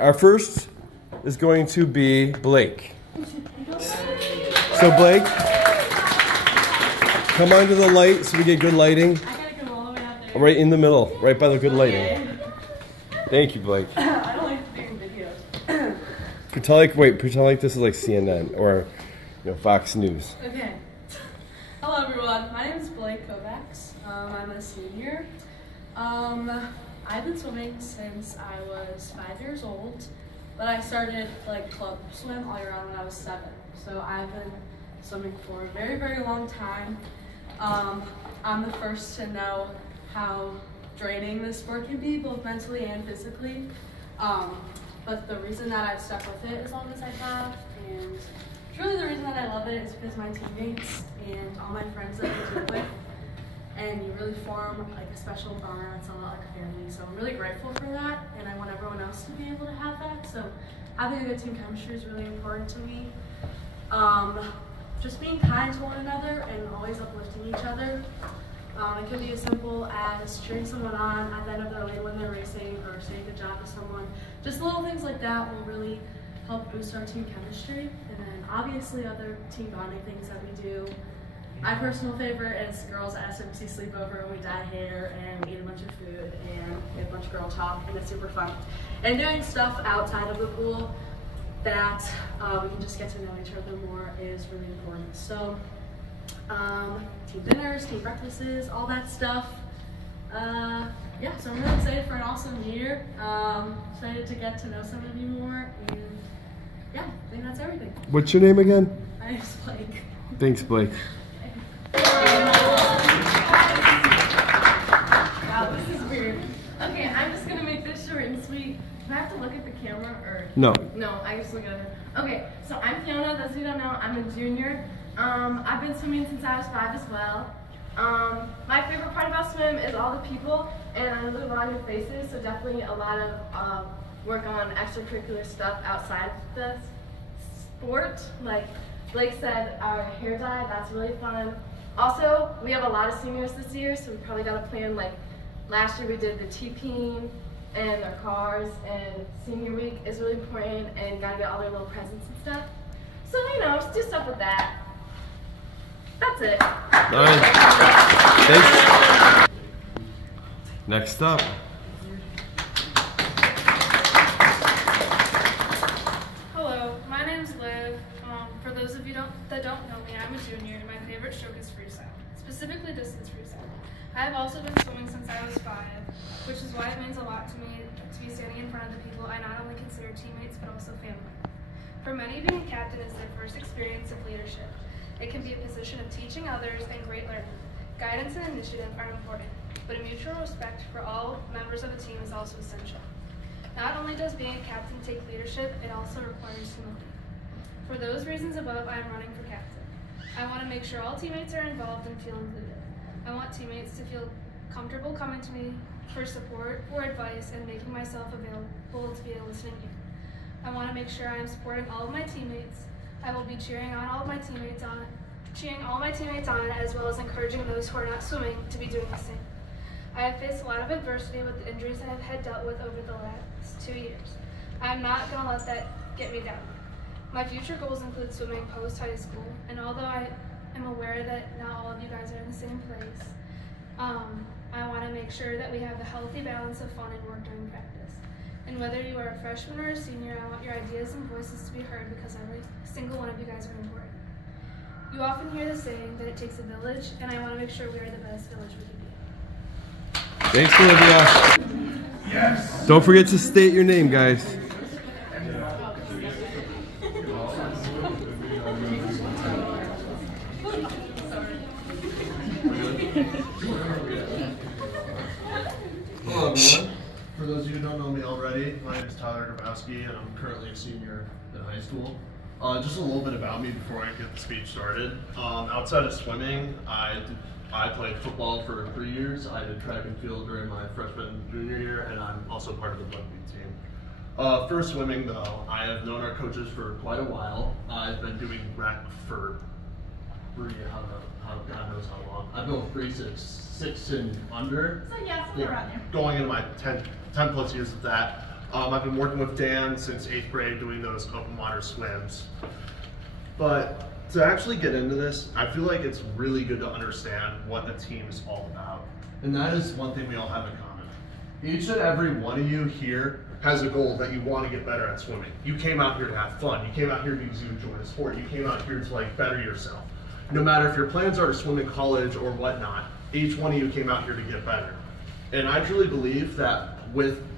Our first is going to be Blake. So Blake, come onto the light so we get good lighting. I gotta come all the way out there. Right in the middle, right by the good lighting. Thank you, Blake. I don't like doing videos. Pretend like this is like CNN or Fox News. Okay. Hello everyone, my name is Blake Kovacs. I'm a senior. I've been swimming since I was 5 years old, but I started like club swim all year round when I was 7. So I've been swimming for a very, very long time. I'm the first to know how draining this sport can be, both mentally and physically. But the reason that I've stuck with it as long as I have, and truly the reason that I love it is because my teammates and all my friends that I do with, and you really form like a special bond that's a lot like a family. So I'm really grateful for that, and I want everyone else to be able to have that. So having a good team chemistry is really important to me. Just being kind to one another and always uplifting each other. It can be as simple as cheering someone on at the end of their lane when they're racing, or saying good job to someone. Just little things like that will really help boost our team chemistry. And then obviously other team bonding things that we do. My personal favorite is girls at SMC sleepover, and we dye hair and we eat a bunch of food and we have a bunch of girl talk, and it's super fun. And doing stuff outside of the pool that we can just get to know each other more is really important. So team dinners, team breakfasts, all that stuff. Yeah, so I'm really excited for an awesome year. Excited to get to know some of you more, and yeah, I think that's everything. What's your name again? My name's Blake. Thanks, Blake. Wow, this is weird. Okay, I'm just gonna make this short and sweet. Do I have to look at the camera or? No. No, I just look at her. Okay, so I'm Fiona. Those of you who don't know, I'm a junior. I've been swimming since I was 5 as well. My favorite part about swim is all the people, and I live on your faces, so definitely a lot of work on extracurricular stuff outside the sport. Like Blake said, our hair dye, that's really fun. Also, we have a lot of seniors this year, so we probably got to plan, like last year we did the TPing and their cars, and senior week is really important, and got to get all their little presents and stuff. So, just do stuff with that. That's it. Nice. Thanks. Next up. Hello, my name's Liv. For those of you that don't know me, I'm a junior, and my favorite stroke is freestyle, specifically distance freestyle. I have also been swimming since I was 5, which is why it means a lot to me to be standing in front of the people I not only consider teammates, but also family. For many, being a captain is their first experience of leadership. It can be a position of teaching others and great learning. Guidance and initiative are important, but a mutual respect for all members of a team is also essential. Not only does being a captain take leadership, it also requires humility. For those reasons above, I am running for captain. I want to make sure all teammates are involved and feel included. I want teammates to feel comfortable coming to me for support or advice and making myself available to be a listening ear. I want to make sure I am supporting all of my teammates. I will be cheering all my teammates on, as well as encouraging those who are not swimming to be doing the same. I have faced a lot of adversity with the injuries I have had dealt with over the last 2 years. I am not going to let that get me down. My future goals include swimming post-high school, and although I am aware that not all of you guys are in the same place, I want to make sure that we have a healthy balance of fun and work during practice. And whether you are a freshman or a senior, I want your ideas and voices to be heard, because every single one of you guys are important. You often hear the saying that it takes a village, and I want to make sure we are the best village we can be. Thanks, Olivia. Yes. Don't forget to state your name, guys. Hello everyone. For those of you who don't know me already, my name is Tyler Grabowski, and I'm currently a senior in high school. Just a little bit about me before I get the speech started. Outside of swimming, I played football for 3 years. I did track and field during my freshman and junior year, and I'm also part of the rugby team. For swimming though, I have known our coaches for quite a while. I've been doing rec for God knows how long. I've been free six and under. So yeah, something around there. Going into my 10 plus years of that. I've been working with Dan since 8th grade doing those open water swims. But to actually get into this, I feel like it's really good to understand what a team is all about. And that is one thing we all have in common. Each and every one of you here has a goal that you want to get better at swimming. You came out here to have fun. You came out here because you enjoy the sport. You came out here to like better yourself. No matter if your plans are to swim in college or whatnot, each one of you came out here to get better. And I truly believe that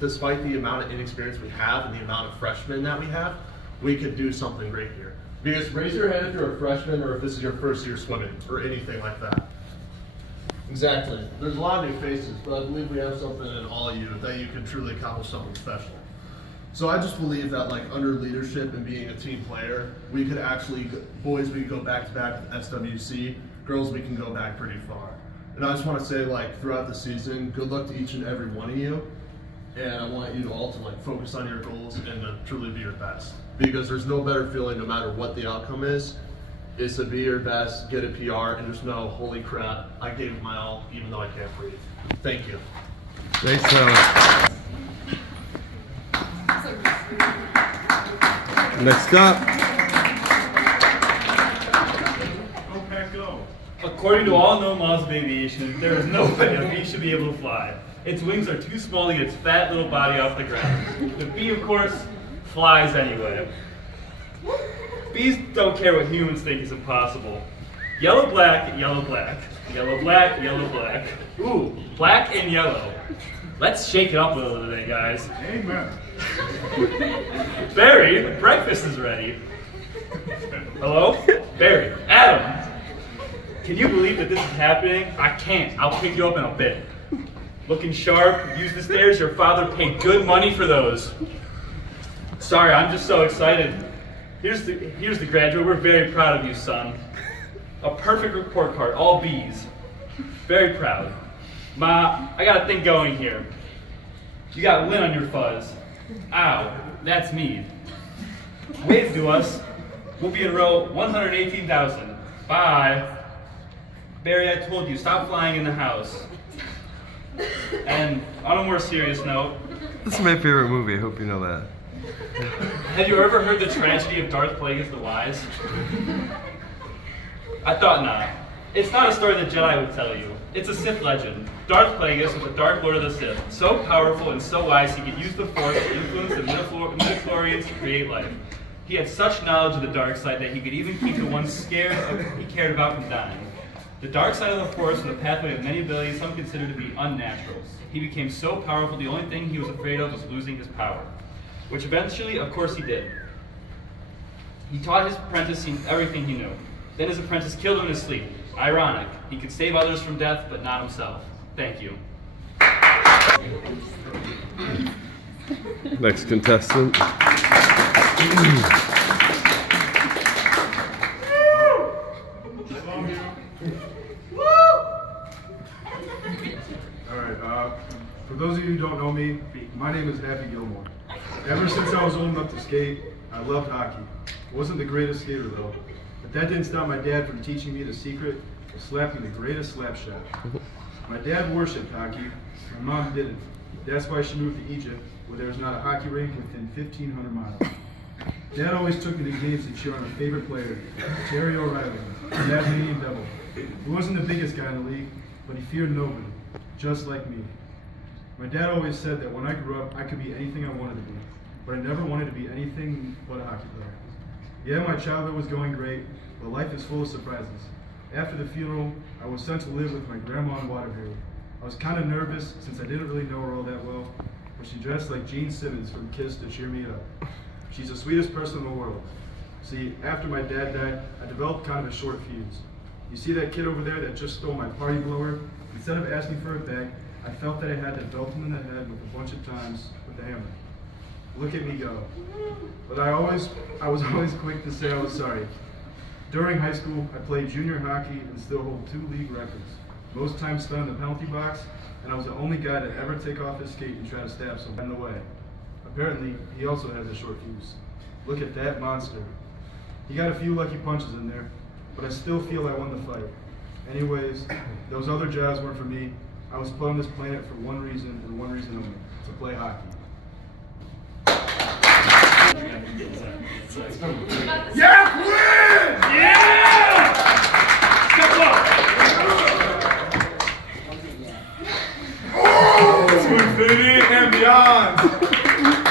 despite the amount of inexperience we have and the amount of freshmen that we have, we could do something great here. Because raise your hand if you're a freshman or if this is your first year swimming or anything like that. Exactly. There's a lot of new faces, but I believe we have something in all of you that you can truly accomplish something special. So I just believe that like under leadership and being a team player, we could actually, boys, we could go back to back with SWC, girls, we can go back pretty far. And I just want to say like throughout the season, good luck to each and every one of you. And I want you all to like focus on your goals and to truly be your best. Because there's no better feeling no matter what the outcome is to be your best, get a PR, and just know, holy crap, I gave it my all even though I can't breathe. Thank you. Thanks, Tyler. Next up. Go Pack Go. According to all known laws of aviation, there is no way a bee should be able to fly. Its wings are too small to get its fat little body off the ground. The bee, of course, flies anyway. Bees don't care what humans think is impossible. Yellow, black, yellow, black. Yellow, black, yellow, black. Ooh, black and yellow. Let's shake it up a little today, guys. Amen. Barry, breakfast is ready. Hello? Barry, Adam. Can you believe that this is happening? I can't. I'll pick you up in a bit. Looking sharp, use the stairs. Your father paid good money for those. Sorry, I'm just so excited. Here's the graduate. We're very proud of you, son. A perfect report card, all B's. Very proud. Ma, I got a thing going here. You got lint on your fuzz. Ow, that's me. Wave to us. We'll be in row 118,000. Bye. Barry, I told you, stop flying in the house. And on a more serious note, This is my favorite movie. I hope you know that. have you ever heard the tragedy of Darth Plagueis the Wise? I thought not. It's not a story the Jedi would tell you. It's a Sith legend. Darth Plagueis was the Dark Lord of the Sith, so powerful and so wise he could use the Force to influence the midichlorians to create life. He had such knowledge of the dark side that he could even keep the ones he cared about from dying. The dark side of the Force was a pathway of many abilities some considered to be unnatural. He became so powerful, the only thing he was afraid of was losing his power. Which eventually, of course, he did. He taught his apprentice everything he knew. Then his apprentice killed him in his sleep. Ironic. He could save others from death, but not himself. Thank you. Next contestant. Alright, for those of you who don't know me, my name is Happy Gilmore. Ever since I was old enough to skate, I loved hockey. I wasn't the greatest skater though, but that didn't stop my dad from teaching me the secret of slapping the greatest slap shot. My dad worshipped hockey, my mom didn't. That's why she moved to Egypt, where there was not a hockey rink within 1,500 miles. Dad always took me to games to cheer on our favorite player, Terry O'Reilly, the Tasmanian Devil. He wasn't the biggest guy in the league, but he feared nobody, just like me. My dad always said that when I grew up, I could be anything I wanted to be, but I never wanted to be anything but a hockey player. Yeah, my childhood was going great, but life is full of surprises. After the funeral, I was sent to live with my grandma in Waterbury. I was kind of nervous since I didn't really know her all that well, but she dressed like Gene Simmons from KISS to cheer me up. She's the sweetest person in the world. See, after my dad died, I developed kind of a short fuse. You see that kid over there that just stole my party blower? Instead of asking for it back, I felt that I had to belt him in the head with a bunch of times with the hammer. Look at me go. But I was always quick to say I was sorry. During high school, I played junior hockey and still hold 2 league records. Most time spent in the penalty box, and I was the only guy to ever take off his skate and try to stab someone in the way. Apparently, he also has a short fuse. Look at that monster. He got a few lucky punches in there, but I still feel I won the fight. Anyways, those other jobs weren't for me. I was put on this planet for one reason and one reason only, to play hockey. beyond.